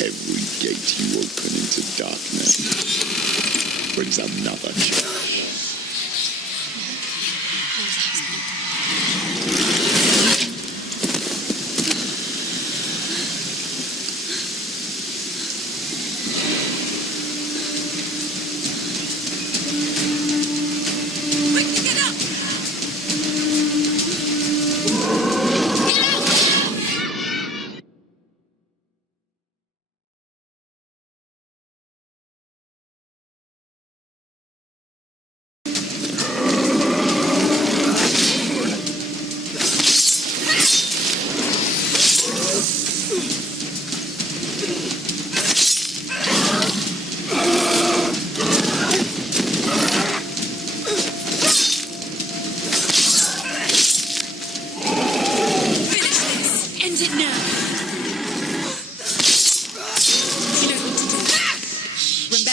Every gate you open into darkness brings another church.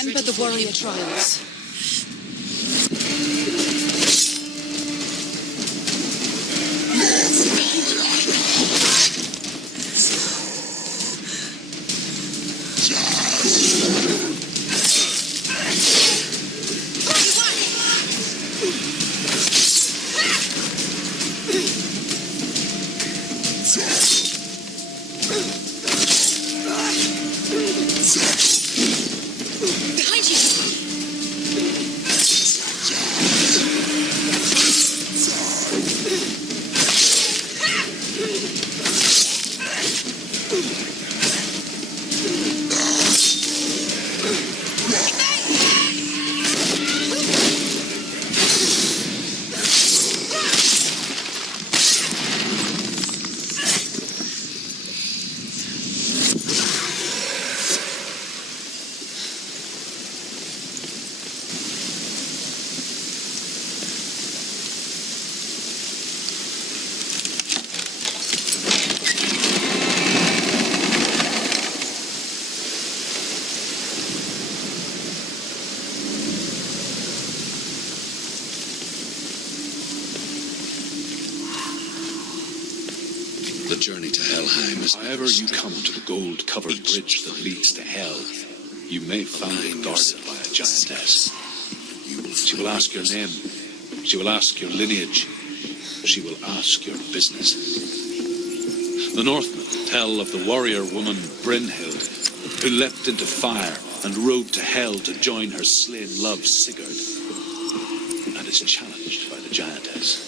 Remember the warrior trials. Behind you! The journey to Helheim is... However you come to the gold-covered bridge that leads to Hell, you may find it guarded by a giantess. She will ask your name. She will ask your lineage. She will ask your business. The Northmen tell of the warrior woman Brynhild, who leapt into fire and rode to Hell to join her slain love Sigurd, and is challenged by the giantess.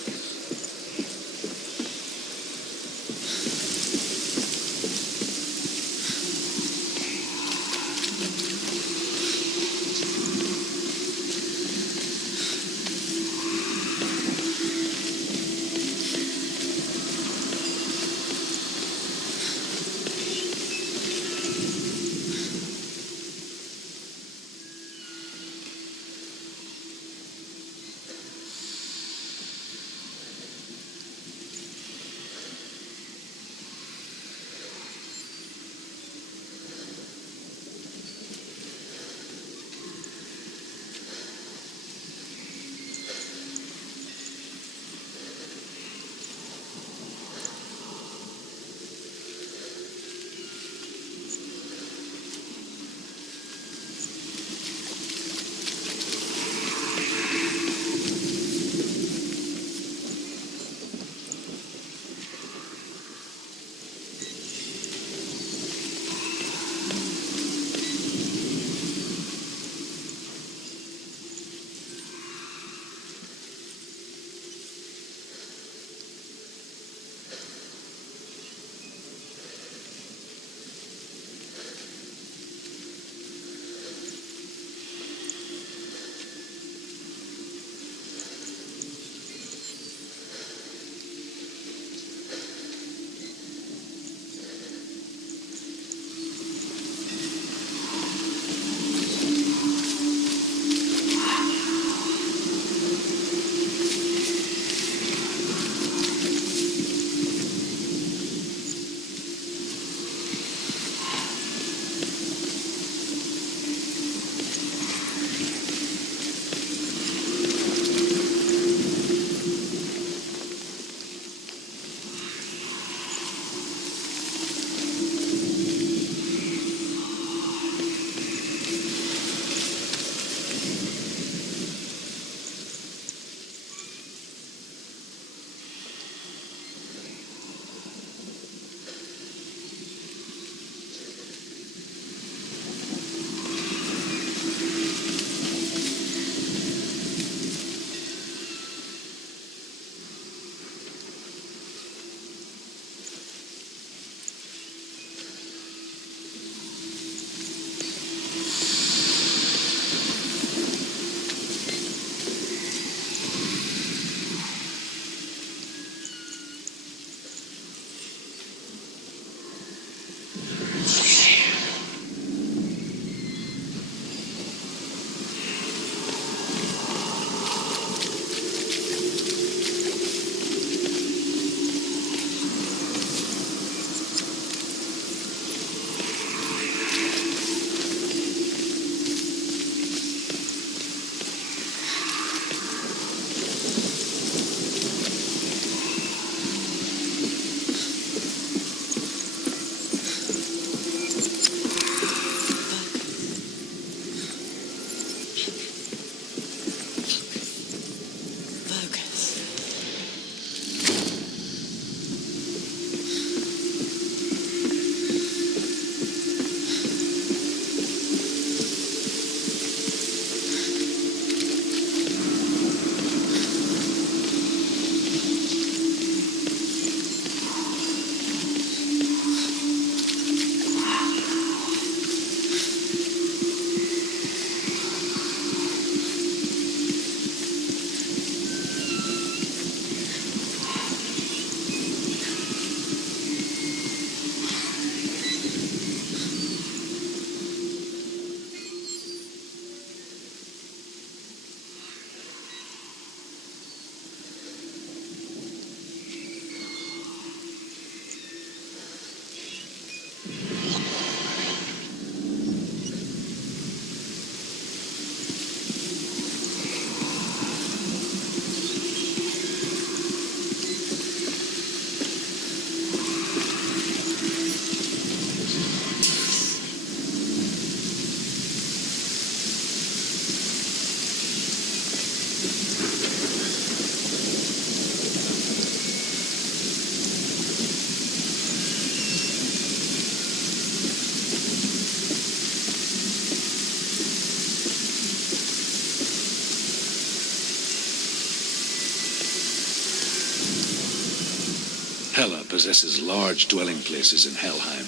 possesses large dwelling places in Helheim.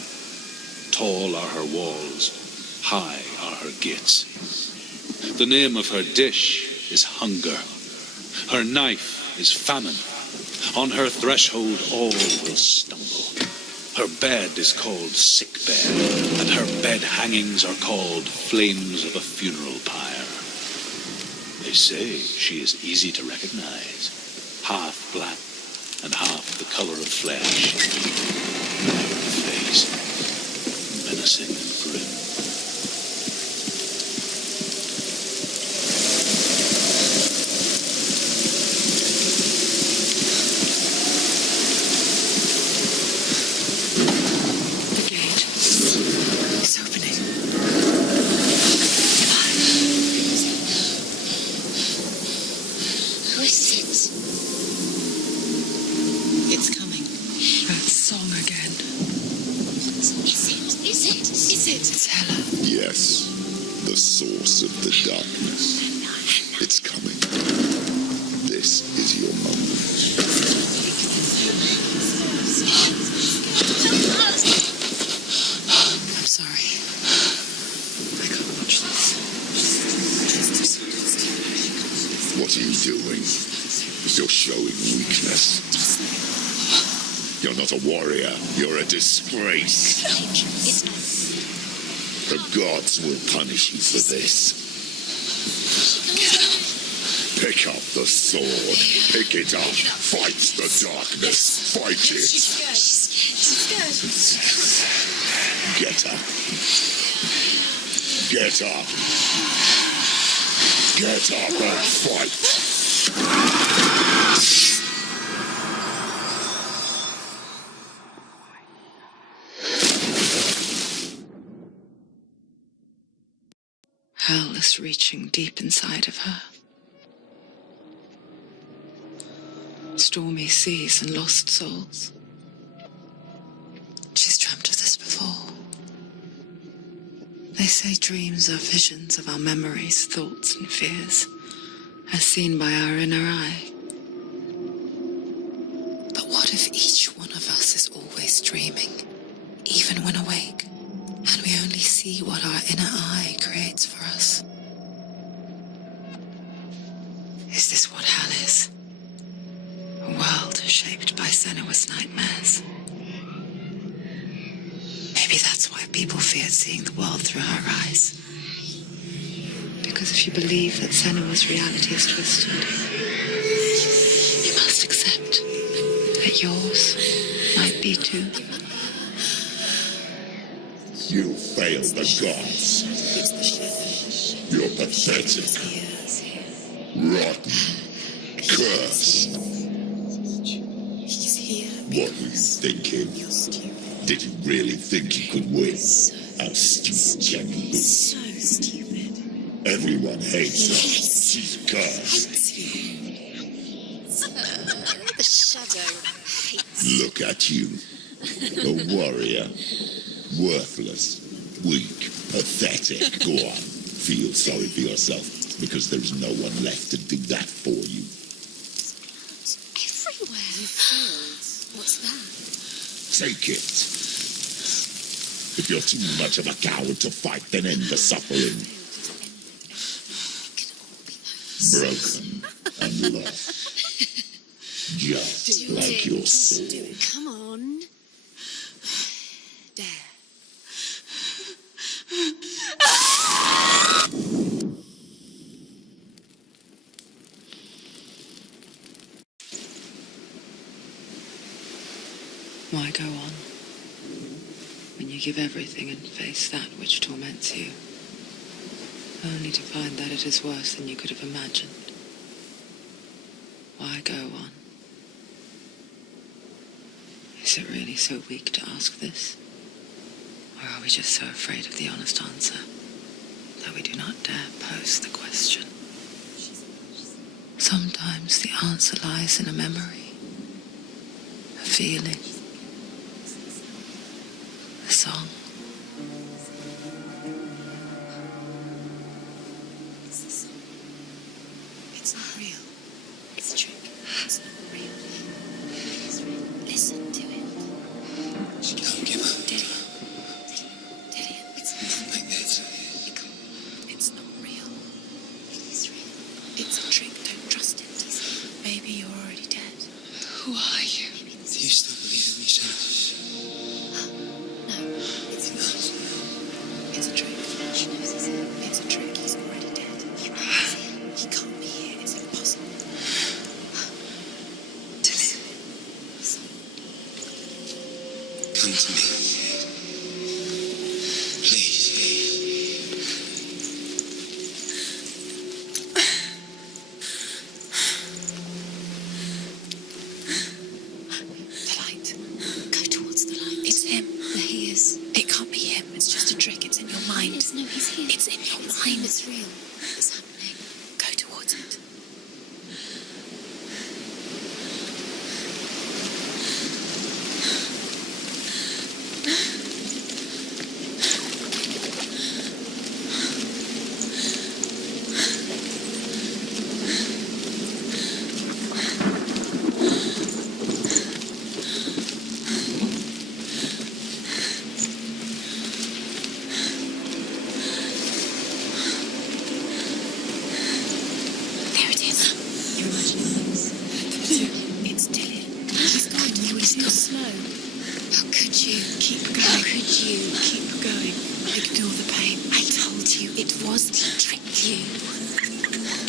Tall are her walls, high are her gates. The name of her dish is hunger. Her knife is famine. On her threshold all will stumble. Her bed is called sick bed, and her bed hangings are called flames of a funeral pyre. They say she is easy to recognize, half black and half the color of flesh. Her face, menacing and grim. The gate is opening. Who is it? It's coming. That song again. Is it? It's Hela. Yes, the source of the darkness. It's coming. This is your moment. I'm sorry. I can't watch this. What are you doing? You're showing weakness. You're not a warrior. You're a disgrace. It's not. The gods will punish you for this. Pick up the sword. Pick it up. Fight the darkness. Fight it. She's scared. Get up. Get up. Get up and fight. Hell is reaching deep inside of her. Stormy seas and lost souls. She's dreamt of this before. They say dreams are visions of our memories, thoughts and fears, as seen by our inner eye. But what if each one of us is always dreaming, even when awake, and we only see what our inner eye creates for us? Is this what hell is? A world shaped by Senua's nightmares. Maybe that's why people feared seeing the world through her eyes. Because if you believe that Senua's reality is twisted, you must accept that yours might be too. You failed the gods. You're pathetic. Rotten. Cursed. What were you thinking? Did you really think you could win? How stupid can you be? So stupid. Everyone hates her. She's cursed. The shadow hates. Look at you. A warrior. Worthless. Weak. Pathetic. Go on. Feel sorry for yourself, because there is no one left to do that for you. Everywhere. You failed. What's that? Take it. If you're too much of a coward to fight, then end the suffering. Broken and lost. Just like your soul. Do it. Come on. There. Why go on when you give everything and face that which torments you, only to find that it is worse than you could have imagined? Why go on? Is it really so weak to ask this? Or are we just so afraid of the honest answer that we do not dare pose the question? Sometimes the answer lies in a memory, a feeling, a song. It's not real. It's a trick. It's not real. It's real. Listen to it. Come to me. Please. The light. Go towards the light. It's him. There he is. It can't be him. It's just a trick. It's in your mind. No, he's here. It's in your mind. It's real. It's happening. Go towards it. There it is. You're imagining things. It's Dillian. He's going to you. He's not slow. How could you? Keep going. How could you? Keep going. Ignore the pain. I told you it was to trick you.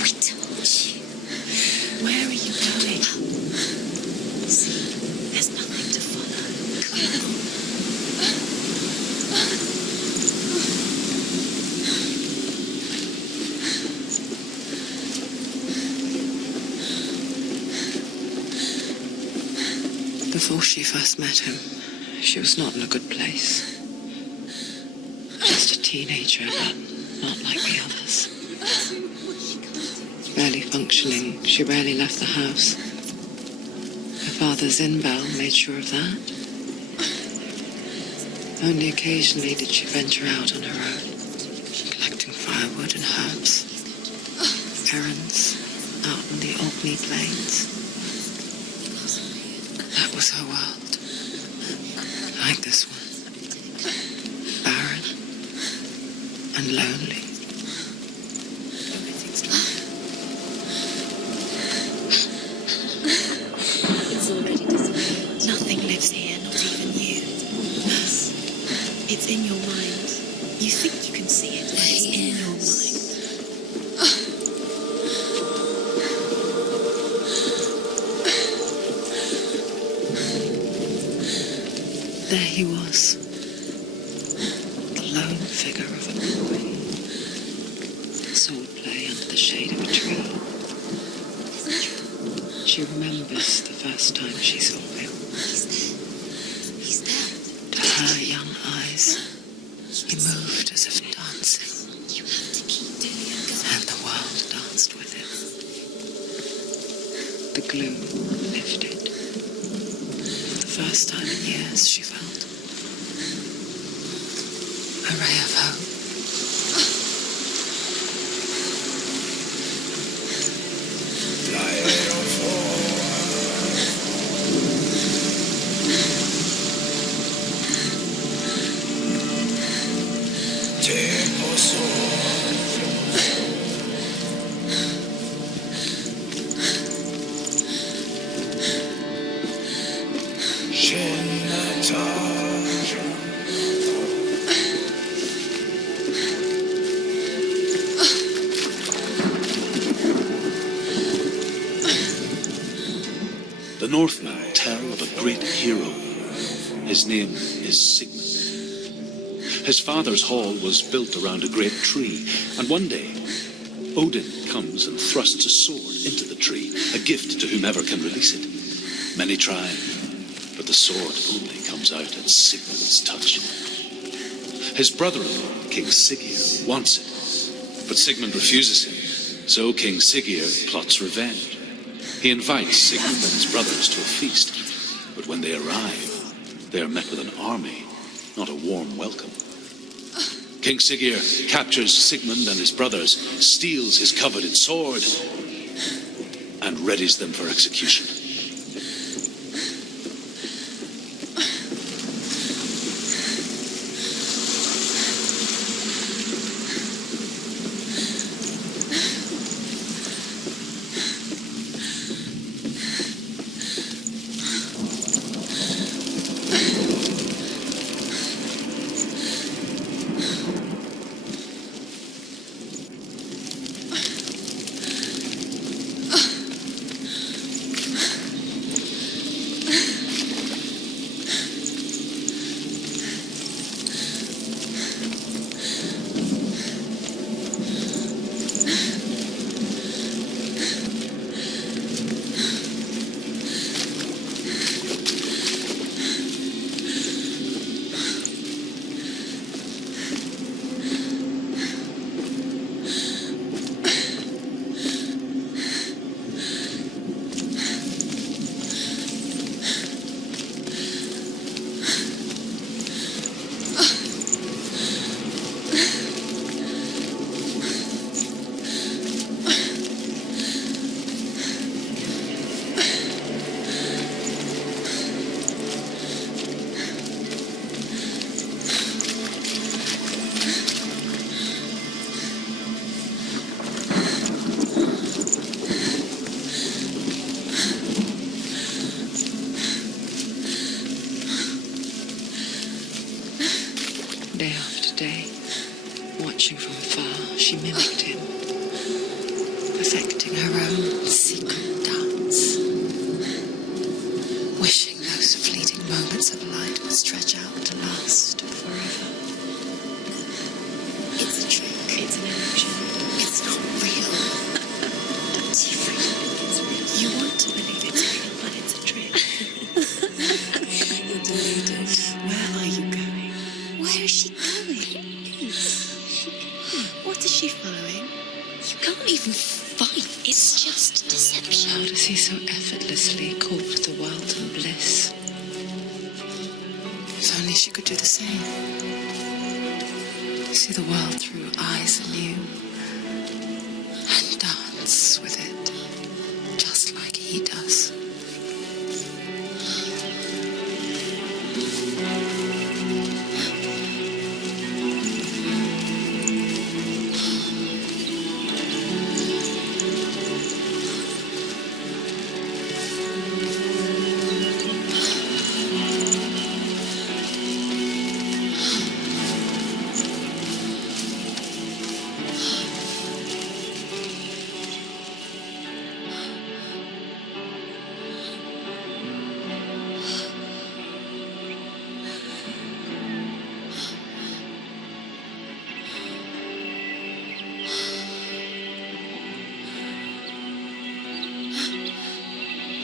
I told you. Where are you going? See, there's nothing to follow. Come on. Before she first met him, she was not in a good place. Just a teenager, but not like the others. Barely functioning, she rarely left the house. Her father's in-bell made sure of that. Only occasionally did she venture out on her own, collecting firewood and herbs. Errands out on the Orkney plains. That was her world. Like this one. Barren and lonely. It's already disappeared. Nothing lives here, not even you. Nurse, it's in your mind. You think you can see it, but it's in your mind. There he was. The lone figure of a boy. Sword play under the shade of a tree. She remembers the first time she saw him. He's there. To her young eyes, he moved as if dancing, You have to keep doing it. and the world danced with him. The gloom lifted. For the first time in years, she felt a ray of hope. The Northmen tell of a great hero. His name is Sigmund. His father's hall was built around a great tree, and one day Odin comes and thrusts a sword into the tree, a gift to whomever can release it. Many try, but the sword only comes out at Sigmund's touch. His brother-in-law, King Siggeir, wants it, but Sigmund refuses him, so King Siggeir plots revenge. He invites Sigmund and his brothers to a feast, but when they arrive, they are met with an army, not a warm welcome. King Siggeir captures Sigmund and his brothers, steals his coveted sword, and readies them for execution. Watching from afar, she mimicked him, perfecting her own secret dance, wishing those fleeting moments of light would stretch out to last forever. It's a trick. It's an illusion. It's not real. Do you really think it's real? You want to believe it's real, but it's a trick. You're deluded. Where are you going? Where is she going? What is she following? You can't even fight. It's just deception. How does he so effortlessly court the world and bliss? If only she could do the same. See the world through eyes anew and dance with it, just like he does.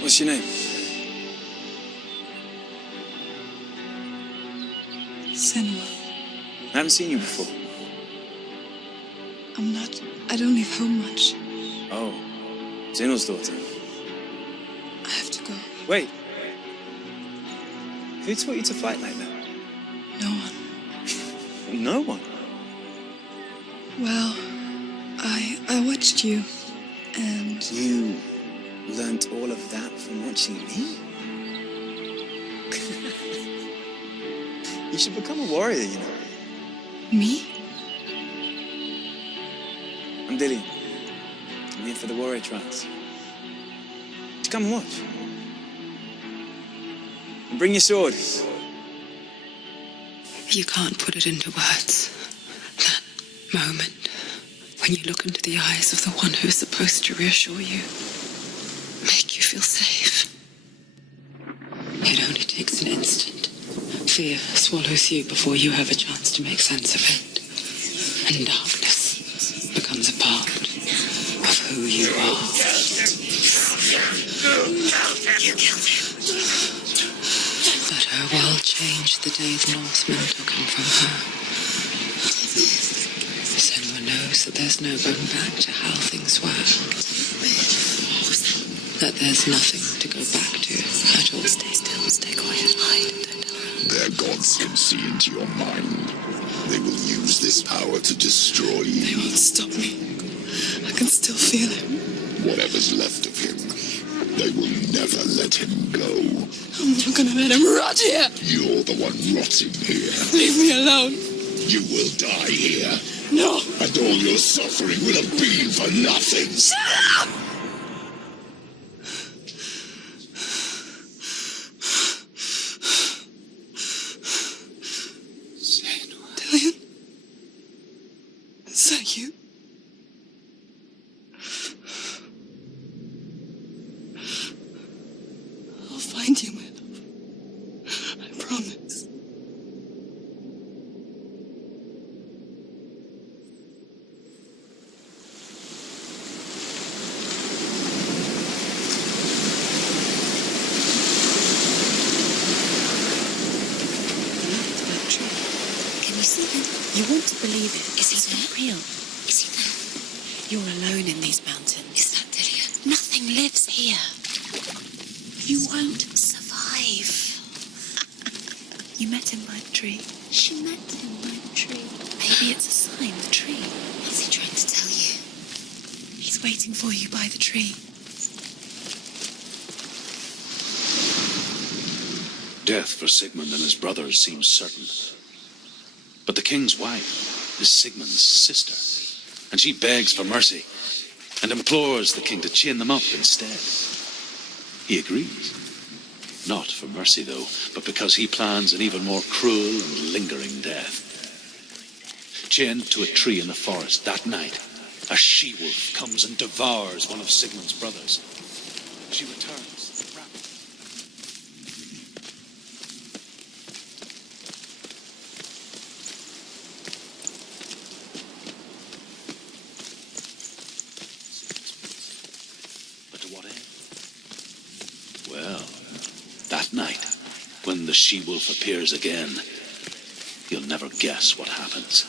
What's your name? Senua. I haven't seen you before. I don't leave home much. Oh, Zeno's daughter. I have to go. Wait. Who taught you to fight like that? No one. No one. Well, I watched you, and You learnt all of that from watching me? You should become a warrior, you know. me? I'm Dillian. I'm here for the warrior trials. Just come and watch. And bring your sword. You can't put it into words. That moment when you look into the eyes of the one who's supposed to reassure you, make you feel safe. It only takes an instant. Fear swallows you before you have a chance to make sense of it. And darkness becomes a part of who you are. You killed him. But her world changed the day the Northmen took him from her. Senua knows that there's no going back to how things were. That there's nothing to go back to at all. Stay still, stay quiet, hide, don't tell her. Their gods can see into your mind. They will use this power to destroy They you. won't stop me. I can still feel him. Whatever's left of him, they will never let him go. I'm not gonna let him rot here. You're the one rotting here. Leave me alone. You will die here, No. and all your suffering will have been for nothing. Dillian? Is that you? I'll find you, my love. I promise. Can you see him? You want to believe it. Is he not real? Is he there? You're alone in these mountains. Is that Dillian? Nothing lives here. You won't survive. You met him by the tree. She met him by the tree. Maybe it's a sign, the tree. What's he trying to tell you? He's waiting for you by the tree. Death for Sigmund and his brothers seems certain. But the king's wife is Sigmund's sister, and she begs for mercy and implores the king to chain them up instead. He agrees. Not for mercy, though, but because he plans an even more cruel and lingering death. chained to a tree in the forest. That night, a she-wolf comes and devours one of Sigmund's brothers. She returns, wrapped. But to what end? Well, that night, when the she-wolf appears again, you'll never guess what happens.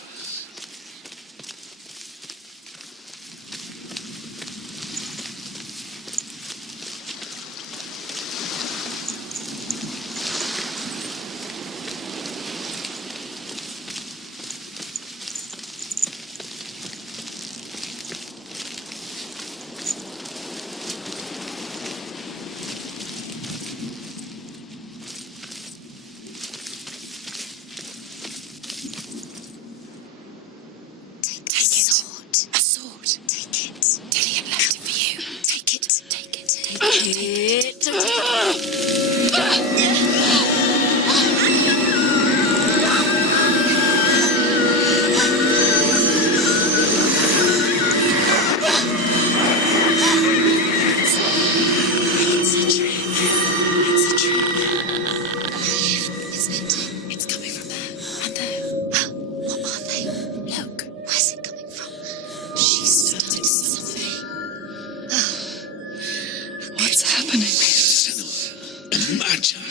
Imagine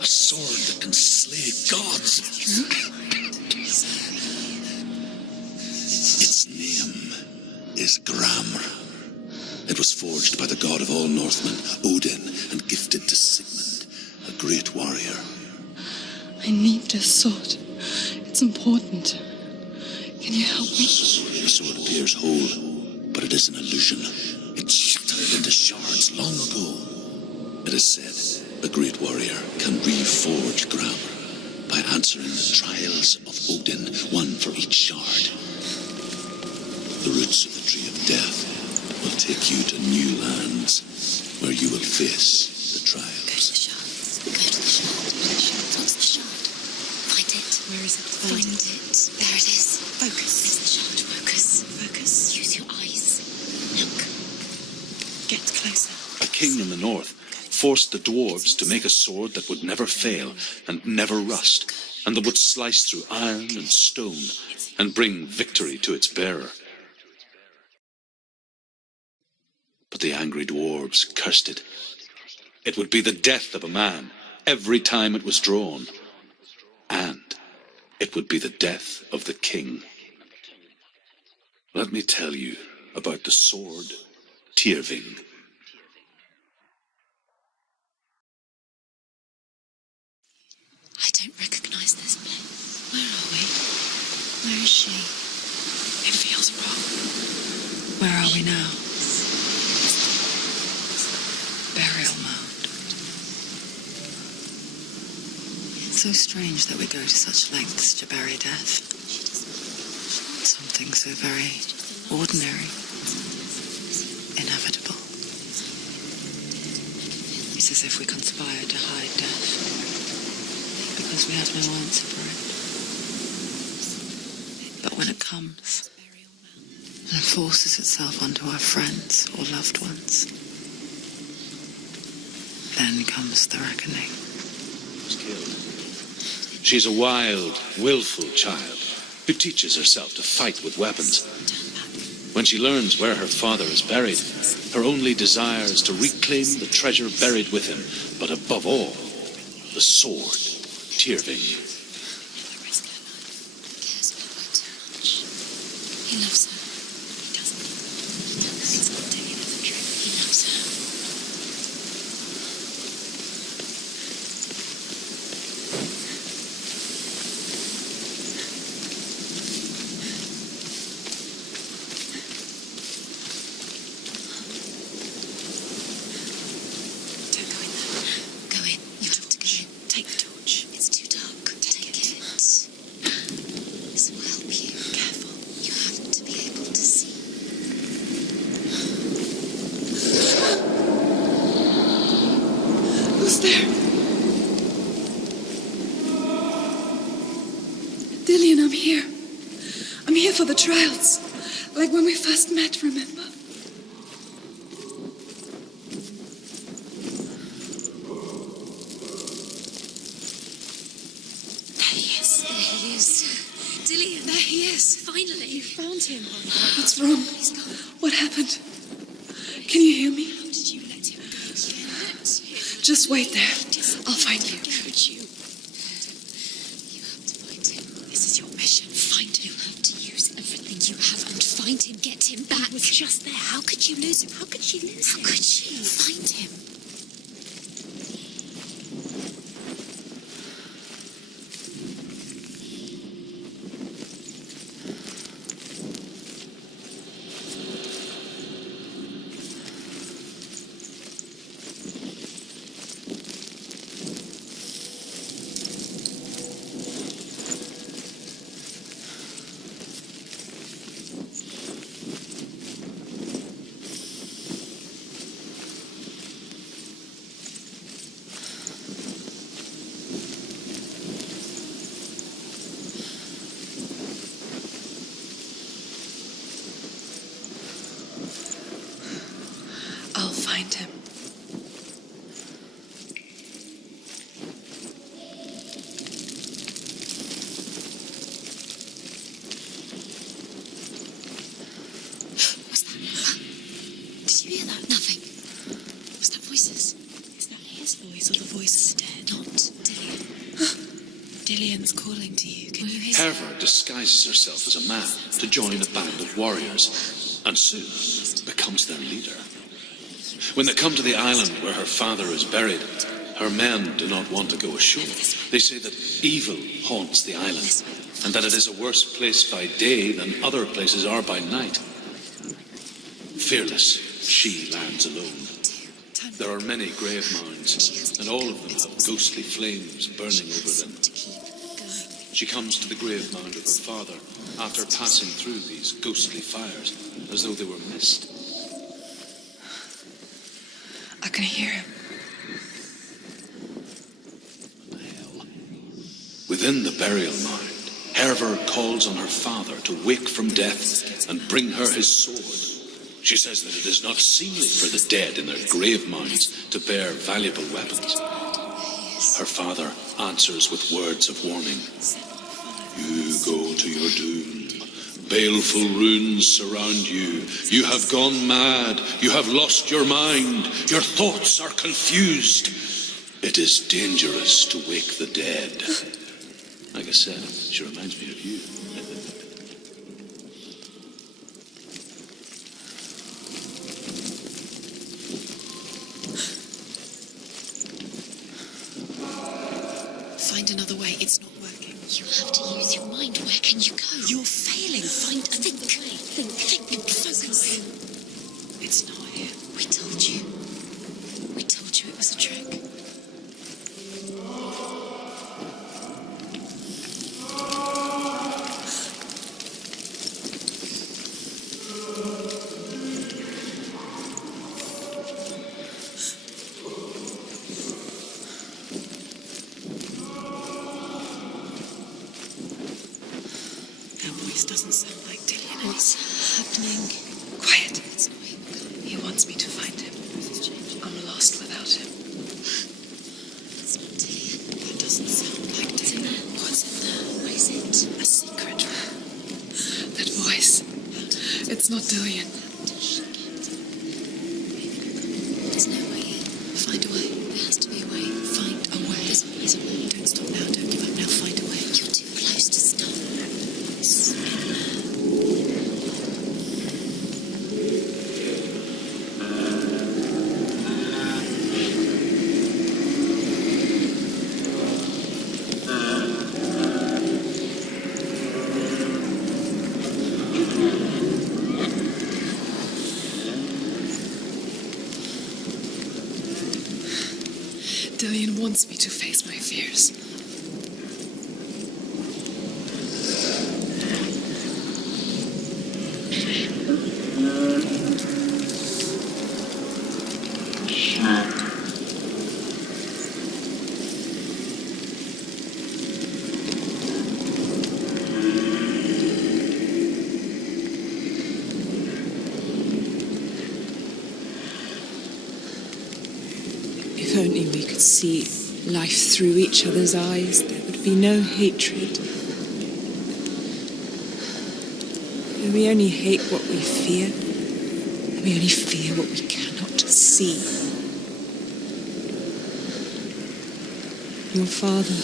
a sword that can slay gods. Its name is Gramr. It was forged by the god of all Northmen, Odin, and gifted to Sigmund, a great warrior. I need this sword. It's important. Can you help me? The sword appears whole, but it is an illusion. It shattered into shards long ago. It is said a great warrior can reforge Gramr by answering the trials of Odin, one for each shard. The roots of the tree of death will take you to new lands where you will face the trials. Go to the shard. Go to the shard. What's the shard? Find it. Where is it? Find it. There it is. Focus. It's the shard. Focus. Focus. Use your eyes. Look. Get closer. A king in the north forced the dwarves to make a sword that would never fail and never rust, and that would slice through iron and stone and bring victory to its bearer. But the angry dwarves cursed it. It would be the death of a man every time it was drawn, and it would be the death of the king. Let me tell you about the sword Tyrving. I don't recognize this place. Where are we? Where is she? It feels wrong. Where are we now? Burial mound. It's so strange that we go to such lengths to bury death. Something so very ordinary, inevitable. It's as if we conspired to hide death, because we had no answer for it. But when it comes and forces itself onto our friends or loved ones, then comes the reckoning. She's a wild, willful child who teaches herself to fight with weapons. When she learns where her father is buried, her only desire is to reclaim the treasure buried with him, but above all, the sword Tyrving. He loves her. He doesn't. He's not telling her the truth. He loves her. Don't go in there. Go in. You've got to go in. Take the torch. It's too dark. Take it. This will help you. Careful. You have to be able to see. For the trials. Like when we first met, remember? There he is. There he is. Dillian, there he is. Finally. You found him. What's wrong? He's gone. What happened? Can you hear me? How did you let him go again? Let him. Just wait there. I'll find you. Could you? You have to find him. This is your mission. Find him. You have to use everything you have and find him. Get him back. He was just there. How could you lose him? How could you lose him? How could you? Find him. I'll find him. What's that? Did you hear that? Nothing. Was that voices? Is that his voice or the voice of the dead? Not Dillian. Dillian's calling to you. Can you hear? Herva disguises herself as a man to join a band of warriors, and soon becomes their leader. When they come to the island where her father is buried, her men do not want to go ashore. They say that evil haunts the island, and that it is a worse place by day than other places are by night. Fearless, she lands alone. There are many grave mounds, and all of them have ghostly flames burning over them. She comes to the grave mound of her father after passing through these ghostly fires, as though they were mist. I can hear him. Within the burial mound, Herva calls on her father to wake from death and bring her his sword. She says that it is not seemly for the dead in their grave mounds to bear valuable weapons. Her father answers with words of warning. You go to your doom. Baleful runes surround you. You have gone mad. You have lost your mind. Your thoughts are confused. It is dangerous to wake the dead. Like I said, she reminds me of you. Find another way. It's not working. You have to use your mind. Where can you go? You're failing. Find another way. Think. Focus. It's not here. We told you. We told you it was a trick. That voice doesn't sound like Dillian. What's happening? Quiet. It's not him. He wants me to find him. I'm lost without him. It's not Dillian. That doesn't sound like What's in Dillian. there? What's in there? What is it? A secret. That voice. It's not Dillian. There's no way in. Find a way. There has to be a way. Find a way. There's always a way. Don't stop now. Don't give up now. Find a way. You're too close to stop. It's in there. Dillian wants me to face my fears. If only we could see life through each other's eyes, there would be no hatred. We only hate what we fear. We only fear what we cannot see. Your father,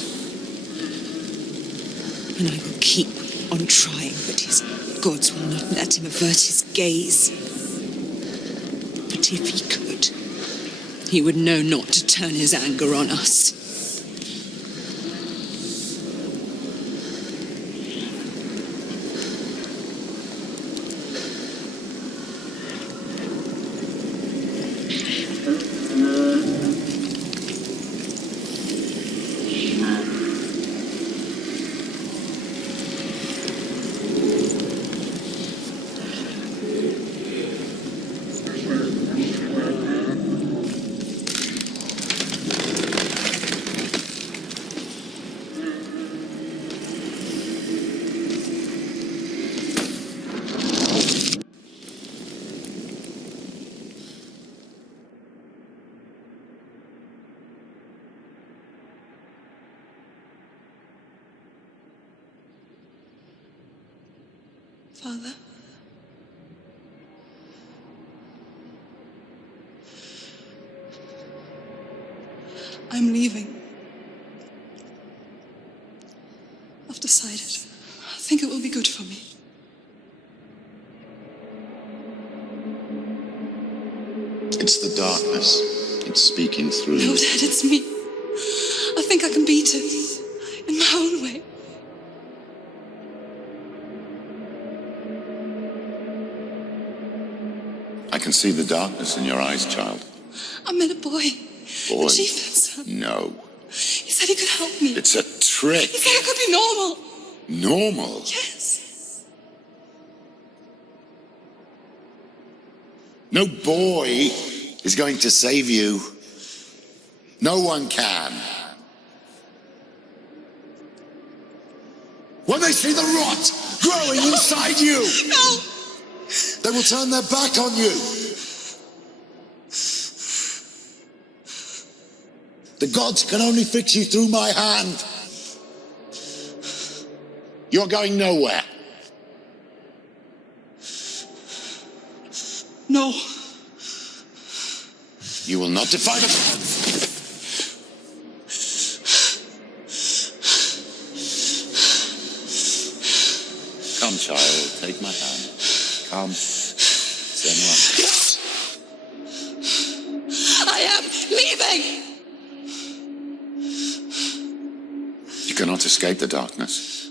and I will keep on trying, but his gods will not let him avert his gaze. But if he could, he would know not to turn his anger on us. Father? I'm leaving. I've decided. I think it will be good for me. It's the darkness. It's speaking through No, you. Dad, it's me. I think I can beat it. In my own way. I can see the darkness in your eyes, child. I met a boy. Boy? The chieftain's son. No. He said he could help me. It's a trick. He said I could be normal. Normal? Yes. No boy is going to save you. No one can. When they see the rot growing inside you, No! they will turn their back on you. The gods can only fix you through my hand. You're going nowhere. No. You will not defy the gods. Come, child, take my hand. Come. Senua. I am leaving! You cannot escape the darkness.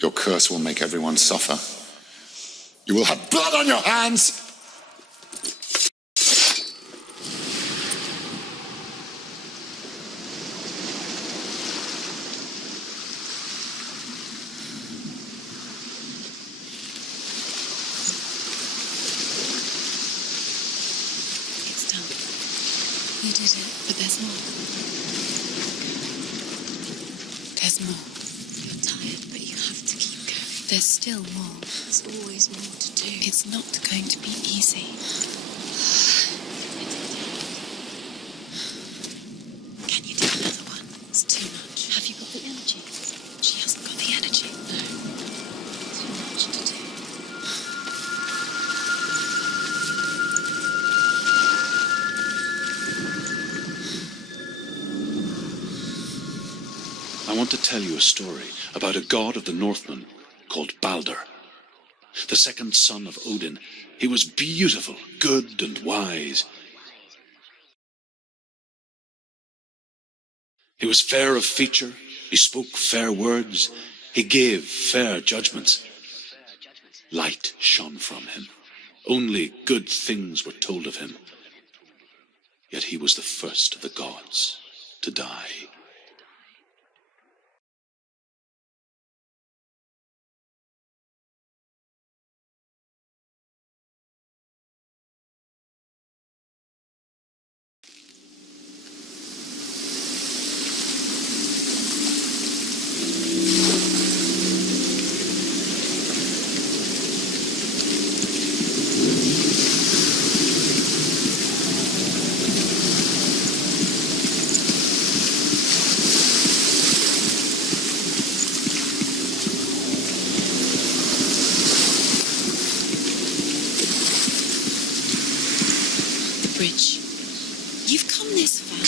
Your curse will make everyone suffer. You will have blood on your hands! It's done. You did it, but there's more. There's more. You're tired, but you have to keep going. There's still more. There's always more to do. It's not going to be easy. Can you do another one? It's too much. Have you got the energy? She hasn't got the energy. No. Too much to do. I want to tell you a story about a god of the Northmen called Balder. The second son of Odin. He was beautiful, good and wise. He was fair of feature. He spoke fair words. He gave fair judgments. Light shone from him. Only good things were told of him. Yet he was the first of the gods to die. bridge. You've come this far,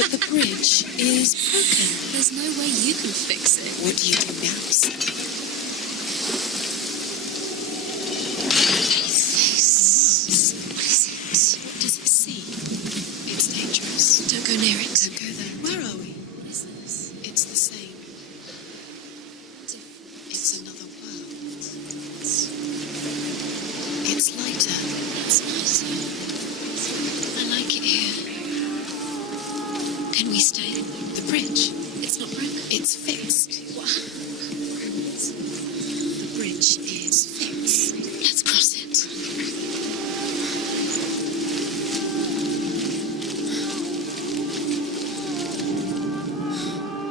but the bridge is broken. There's no way you can fix it. What do you do now? What does it see? It's dangerous. Don't go near it. Don't go there. Where are we? What is this? It's the same. It's another world. It's lighter. It's nicer. I like it here. Can we stay? The bridge. It's not broken. It's fixed. What? The bridge is fixed. Let's cross it.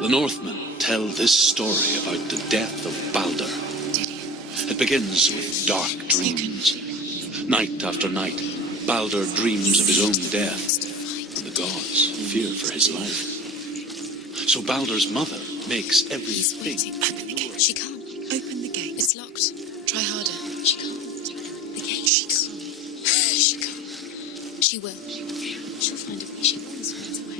The Northmen tell this story about the death of Balder. It begins with dark dreams. Night after night, Balder dreams of his own death, and the gods fear for his life. So Balder's mother makes He's everything. waiting. Open the gate. She can't. Open the gate. It's locked. Try harder. She can't. The gate. She can't. She can't. She will. She'll find a way. She always finds a way.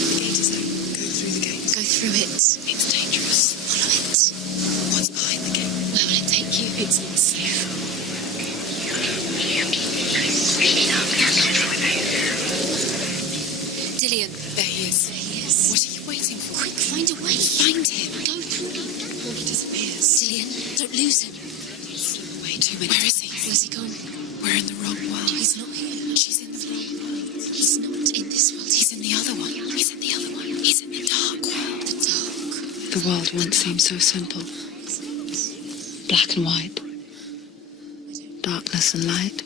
The gate is open. Go through the gate. Go through it. It's dangerous. Follow it. What's behind the gate? Where will it take you? It's not safe. Dillian. There he is. There he is. What are you waiting for? Quick, find a way. Find him. Go through. Before he disappears. Dillian, don't lose him. Flew away too many. Where is he? Where's he gone? We're in the wrong world. He's not here. She's in the wrong world. He's not in this world. He's in the other one. He's in the other one. He's in the dark world. The dark. The world once seemed so simple. Black and white. Darkness and light.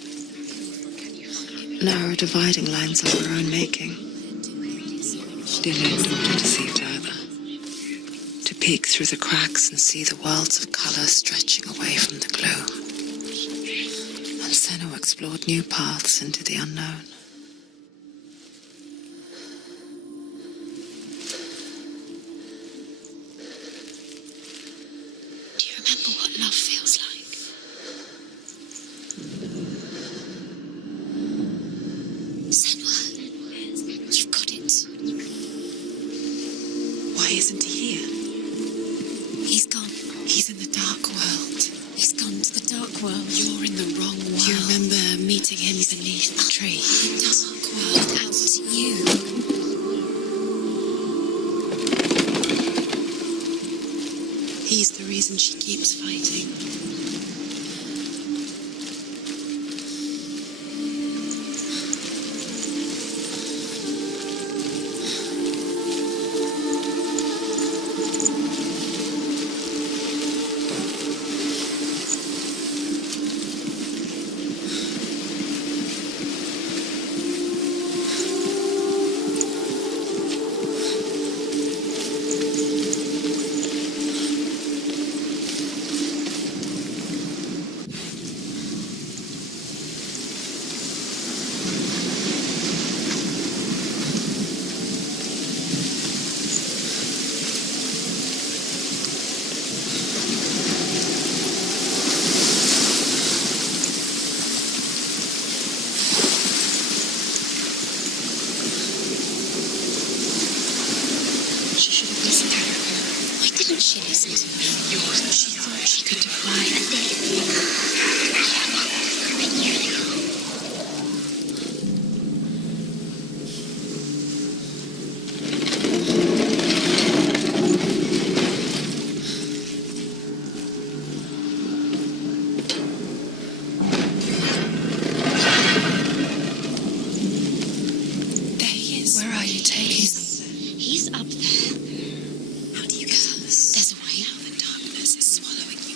Narrow dividing lines of our own making. Dillian thought it deceived either. To peek through the cracks and see the worlds of colour stretching away from the glow. And Senua explored new paths into the unknown. Do you remember what love feels like? Senua, you've got it. Why isn't he here? He's gone. He's in the dark world. He's gone to the dark world. You're in the wrong world. Do you remember meeting him beneath the tree? The dark world without you. He's the reason she keeps fighting. She listened to me. She thought she could fly.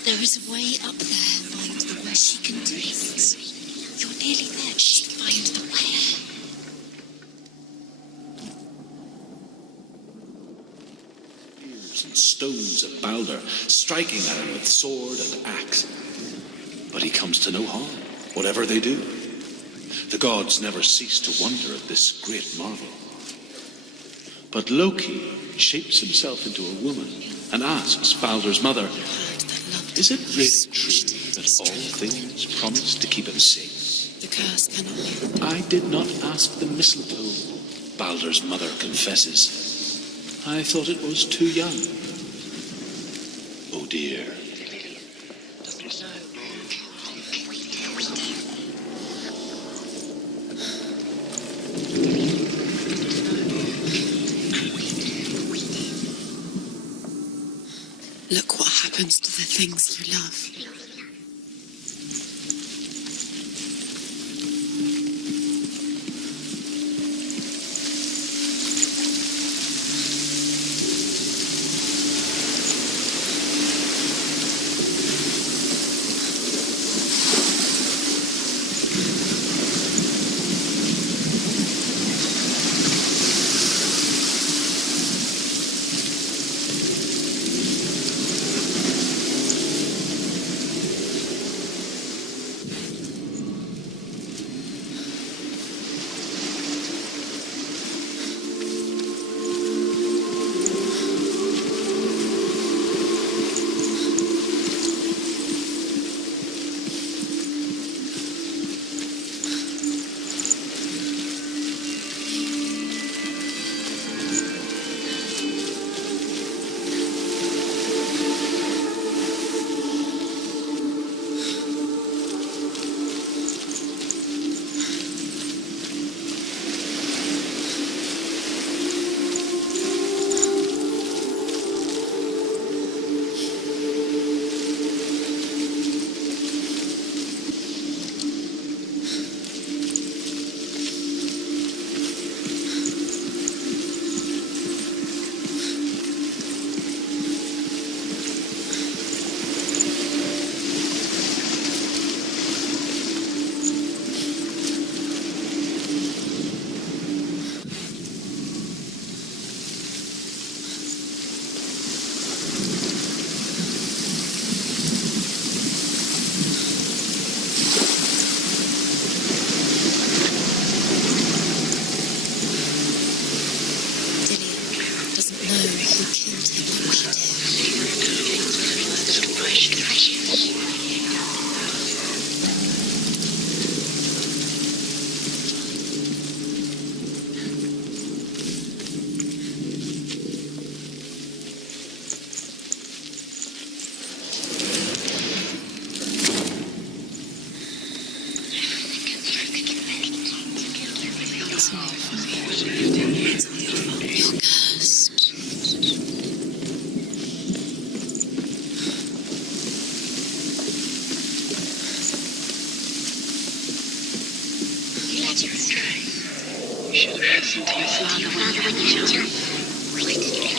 There is a way up there. Find the way. She can do it. You're nearly there. She can find the way. And stones at Balder, striking at him with sword and axe. But he comes to no harm, whatever they do. The gods never cease to wonder at this great marvel. But Loki shapes himself into a woman and asks Balder's mother, is it really true that all things promise to keep him safe? The curse cannot be. I did not ask the mistletoe, Balder's mother confesses. I thought it was too young. Oh dear. Look what happens to the things you love.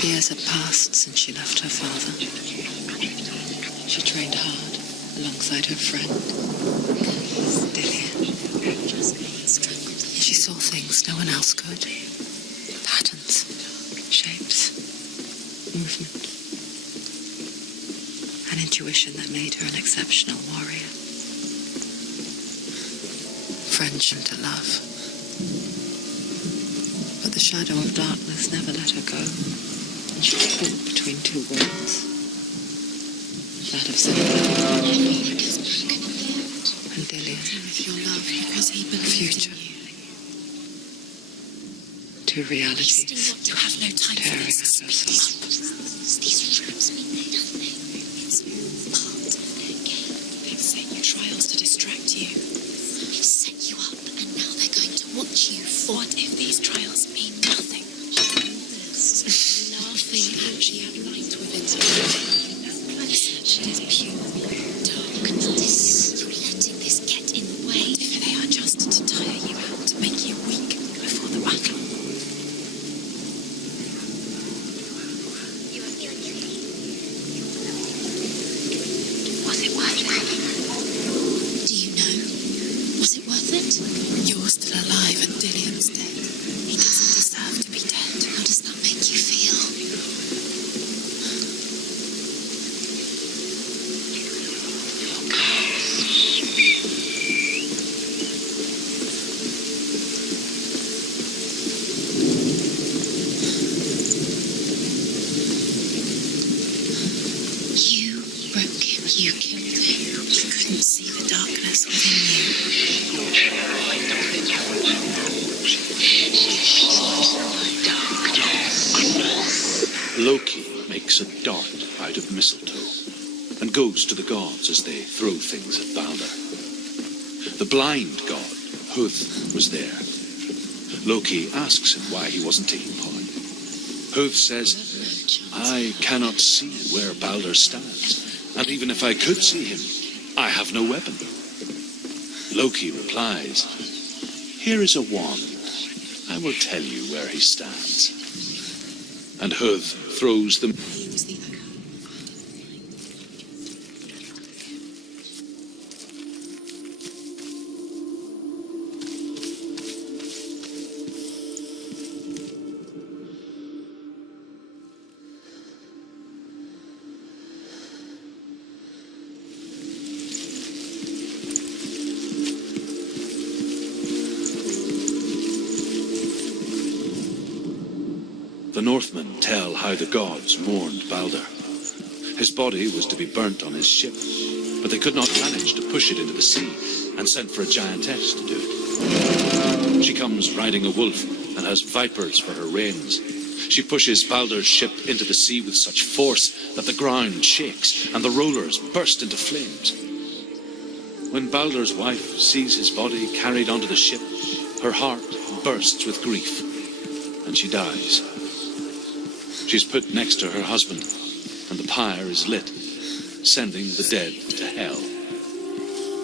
Years had passed since she left her father. She trained hard alongside her friend, Delia. She saw things no one else could. Patterns, shapes, movement. An intuition that made her an exceptional warrior. Friendship to love. But the shadow of darkness never let her go. And she was caught between two worlds. That of Senua and Delia. With your love, because he believes in you. Two realities You have no time for tearing this. at her soul. These rooms mean nothing. It's part of their game. They've set you trials to distract you. They've set you up, and now they're going to watch you. What if these trials mean nothing? Laughing at you, light within her. She is pure darkness. You're letting this get in the way. If they are just to tire you out, to make you weak before the battle. You broke him. You killed him. You couldn't see the darkness within you. Loki makes a dart out of mistletoe and goes to the gods as they throw things at Balder. The blind god, Huth, was there. Loki asks him why he wasn't taking part. Huth says, I cannot see where Balder stands, and even if I could see him, I have no weapon. Loki replies, here is a wand. I will tell you where he stands. And Huth throws them. The Northmen tell how the gods mourned Balder. His body was to be burnt on his ship, but they could not manage to push it into the sea, and sent for a giantess to do it. She comes riding a wolf and has vipers for her reins. She pushes Balder's ship into the sea with such force that the ground shakes and the rollers burst into flames. When Balder's wife sees his body carried onto the ship, her heart bursts with grief, and she dies. She's put next to her husband, and the pyre is lit, sending the dead to hell.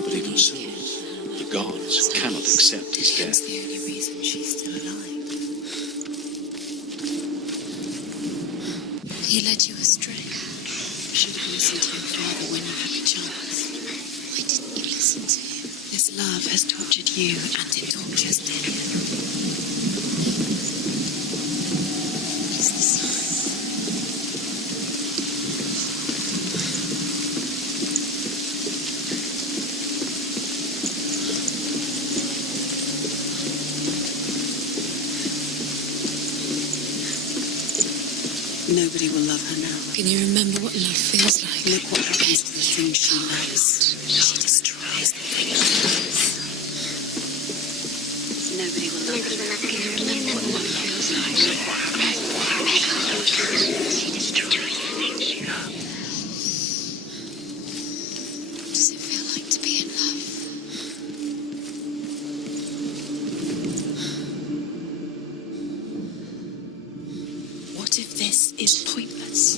But even so, the gods cannot accept his death. That's the only reason she's still alive. He led you astray. You should have listened to him, Father, when you had the chance. Why didn't you listen to him? His love has tortured you, and it tortures Delia. It's the sign. Nobody will love her now. Can you remember what love feels like? Look what happens to the thing she loves. She destroys the thing she loves. Nobody will love her. Can you remember what love feels like? Look what happens to the thing she loves. She destroys the thing she loves. What does it feel like to be in love? What if this is pointless?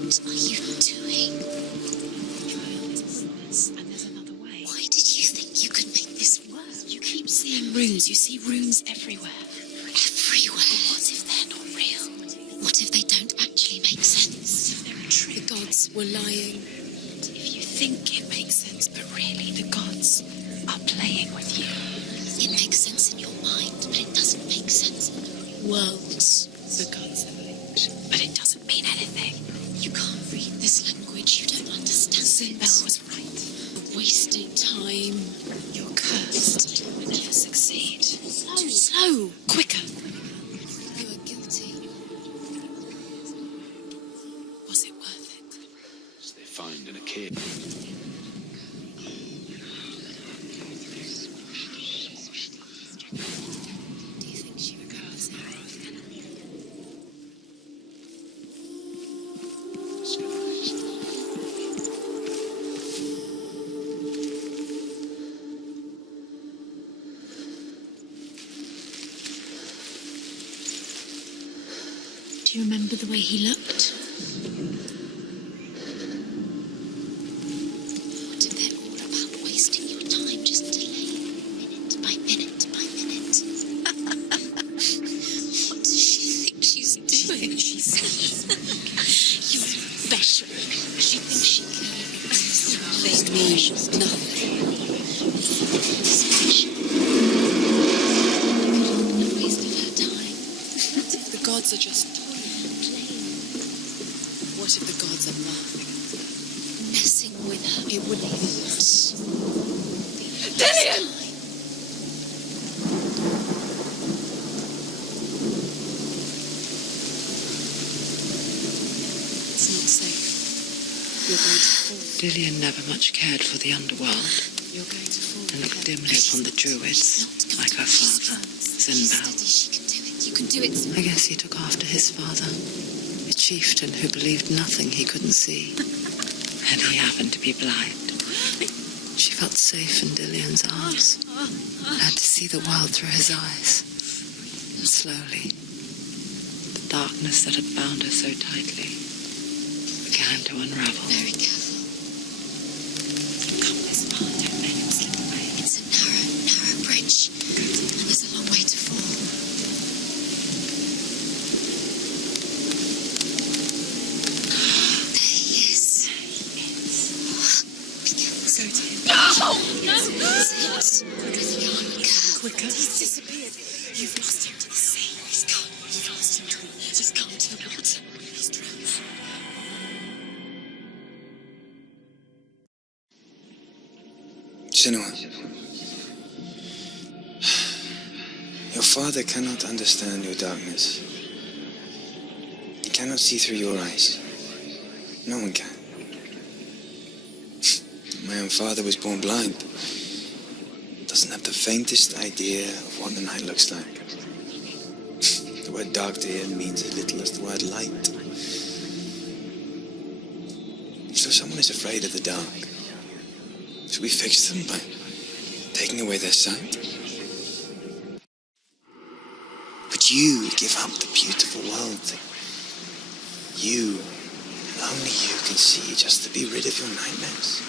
What are you doing? Trial is pointless, and there's another way. Why did you think you could make this work? You keep seeing runes. You see runes everywhere. Everywhere? But what if they're not real? What if they don't actually make sense? What if they're a trick? The gods were lying. What if you think it makes sense, but really the gods are playing with you? It makes sense in your mind, but it doesn't make sense in the real world. The gods are but it doesn't mean anything. You can't read this language. You don't understand. Sinbel was right. You're wasting time. You're cursed. You'll never succeed. Slow. Quicker. You are guilty. Was it worth it? As they find in a cave. Do you think she remembers it? Do you remember the way he looked? What if they're all about wasting your time, just delaying minute by minute by minute? What does she think she's doing? You're better. She thinks she can. They mean nothing. A waste of her time. What if the gods are just what if the gods are laughing? Messing with her. It wouldn't be Dillian! It's not safe. Dillian never much cared for the underworld and looked dimly upon the druids, like her father, Zinbal. You can do it. I guess he took after his father, a chieftain who believed nothing he couldn't see. And he happened to be blind. She felt safe in Dillian's arms, and to see the world through his eyes. And slowly, the darkness that had bound her so tightly began to unravel. Very careful. You've come this far, don't let it slip away. It's a narrow bridge, and there's a long way to fall. There he is. Be careful. Go to him. That's it. Quicker. He's disappeared. You've lost him to the sea. He's gone. You've lost him to him. Just gone to the water. He's drowned. Senua, your father cannot understand your darkness. He cannot see through your eyes. No one can. My own father was born blind. Doesn't have the faintest idea of what the night looks like. The word dark to him means as little as the word light. So someone is afraid of the dark. Should we fix them by taking away their sight? But you give up the beautiful world that you, and only you, can see just to be rid of your nightmares.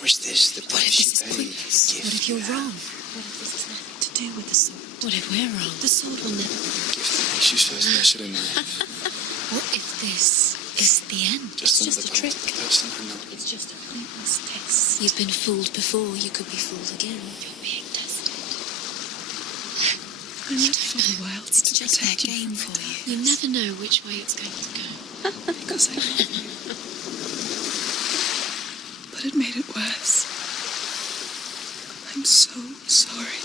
Or is this the price you pay? What if you're wrong? What if this has nothing to do with the sword? What if we're wrong? The sword will never be. Gift that makes you so special in life. What if this is the end? Just It's another just a trick. part of the person I know. It's just a pointless test. You've been fooled before. You could be fooled again. You're being tested. I'm not for the world. It's just their game for you. You never know which way it's going to go. Because I love you. But it made it worse. I'm so sorry.